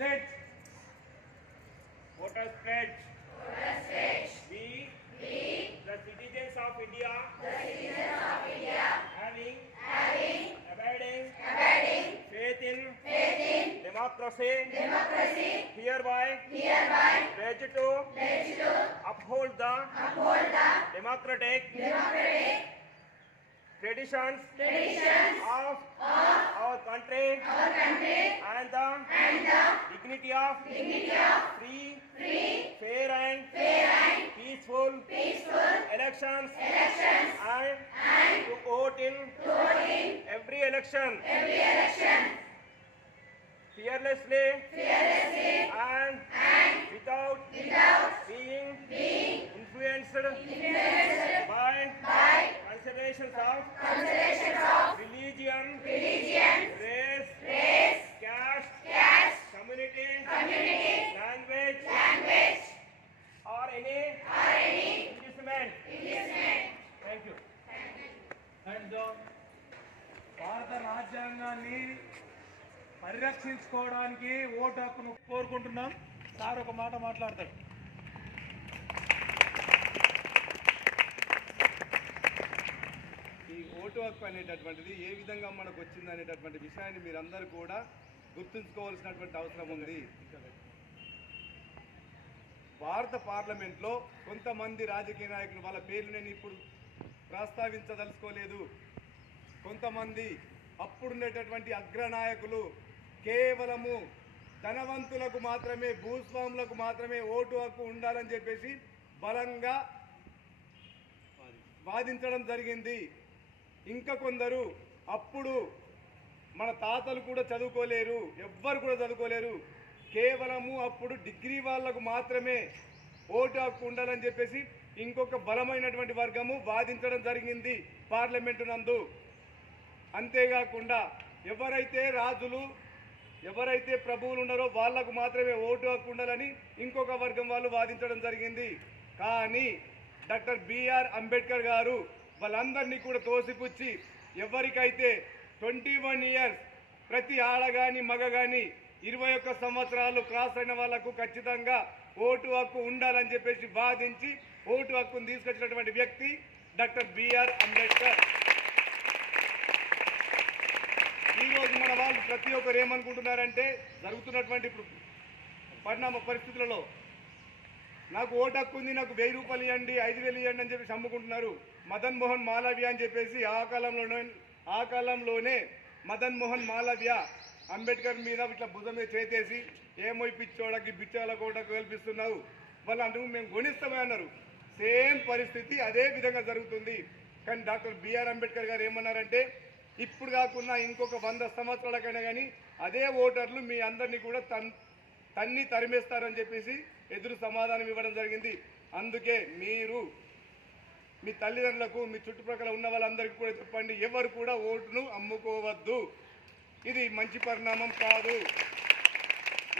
pledge. Voters pledge. Voters pledge. We, we, the citizens of India, the citizens of India, having, having, abiding, abiding, faith in, faith in, democracy, democracy, hereby, hereby, pledge to, pledge to, uphold the, uphold the, democratic, democratic, traditions, traditions, of, of. country, our country, and the, and the dignity of, dignity of free, free, fair and, fair and peaceful, peaceful elections, elections, and, and to vote in, to vote in every election, every election, fearlessly, fearlessly, and, and without, without being, being influenced, influenced by, by considerations of, considerations of religion, religion, రాజ్యాంగాన్ని పరిరక్షించుకోవడానికి vote హక్కును కోరుకుంటున్నాం. Sir ఒక మాట మాట్లాడతాడు. ఈ vote హక్కు అనేటటువంటిది ఏ విధంగా మనకు వచ్చింది అనేటటువంటి విషయాన్ని మీరందరూ కూడా గుర్తుంచుకోవాల్సినటువంటి అవసరం ఉంది. భారత పార్లమెంట్లో కొంతమంది రాజకీయ నాయకులు వాళ్ళ పేర్లు నేను ఇప్పుడు ప్రస్తావించదలుచుకోలేదు. కొంతమంది అప్పుడుండేటటువంటి అగ్రనాయకులు కేవలము ధనవంతులకు మాత్రమే భూస్వాములకు మాత్రమే ఓటు హక్కు ఉండాలని చెప్పేసి బలంగా వాదించడం జరిగింది. ఇంకా కొందరు అప్పుడు మన తాతలు కూడా చదువుకోలేరు ఎవ్వరు కూడా చదువుకోలేరు. కేవలము అప్పుడు డిగ్రీ వాళ్ళకు మాత్రమే ఓటు హక్కు ఉండాలని చెప్పేసి ఇంకొక బలమైనటువంటి వర్గము వాదించడం జరిగింది పార్లమెంటు నందు. అంతేకాకుండా ఎవరైతే రాజులు ఎవరైతే ప్రభువులు ఉన్నారో వాళ్ళకు మాత్రమే ఓటు హక్కు ఉండాలని ఇంకొక వర్గం వాళ్ళు వాదించడం జరిగింది. కానీ డాక్టర్ బిఆర్ అంబేద్కర్ గారు వాళ్ళందరినీ కూడా తోసిపుచ్చి ఎవరికైతే ట్వంటీ వన్ ఇయర్స్ ప్రతి ఆడ కానీ మగ కానీ ఇరవై ఒక్క సంవత్సరాలు క్రాస్ అయిన వాళ్ళకు ఖచ్చితంగా ఓటు హక్కు ఉండాలని చెప్పేసి వాదించి ఓటు హక్కును తీసుకొచ్చినటువంటి వ్యక్తి డాక్టర్ బిఆర్ అంబేద్కర్. ఈరోజు మన వాళ్ళు ప్రతి ఒక్కరు ఏమనుకుంటున్నారంటే జరుగుతున్నటువంటి ఇప్పుడు పరిణామ పరిస్థితులలో నాకు ఓటు హక్కు ఉంది నాకు వెయ్యి రూపాయలు ఇవ్వండి ఐదు వేలు ఇవ్వండి అని చెప్పేసి అమ్ముకుంటున్నారు మదన్ మోహన్ మాలవ్య అని చెప్పేసి ఆ కాలంలోనే ఆ కాలంలోనే మదన్ మోహన్ మాలవ్య అంబేద్కర్ మీద ఇట్లా భుజం మీద చేతేసి ఏమో ఈ పిచ్చోడకి బిచ్చాల కోటకు కల్పిస్తున్నావు వాళ్ళు అంటూ మేము గొనిస్తామే అన్నారు. సేమ్ పరిస్థితి అదే విధంగా జరుగుతుంది. కానీ డాక్టర్ బిఆర్ అంబేద్కర్ గారు ఏమన్నారంటే ఇప్పుడు కాకుండా ఇంకొక వంద సంవత్సరాలకైనా కానీ అదే ఓటర్లు మీ అందరినీ కూడా తన్ తన్ని తరిమేస్తారని చెప్పేసి ఎదురు సమాధానం ఇవ్వడం జరిగింది. అందుకే మీరు మీ తల్లిదండ్రులకు మీ చుట్టుప్రక్కల ఉన్న వాళ్ళందరికీ కూడా చెప్పండి. ఎవరు కూడా ఓటును అమ్ముకోవద్దు. ఇది మంచి పరిణామం కాదు.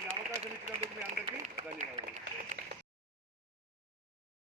ఈ అవకాశం ఇచ్చినందుకు మీ అందరికీ ధన్యవాదాలు.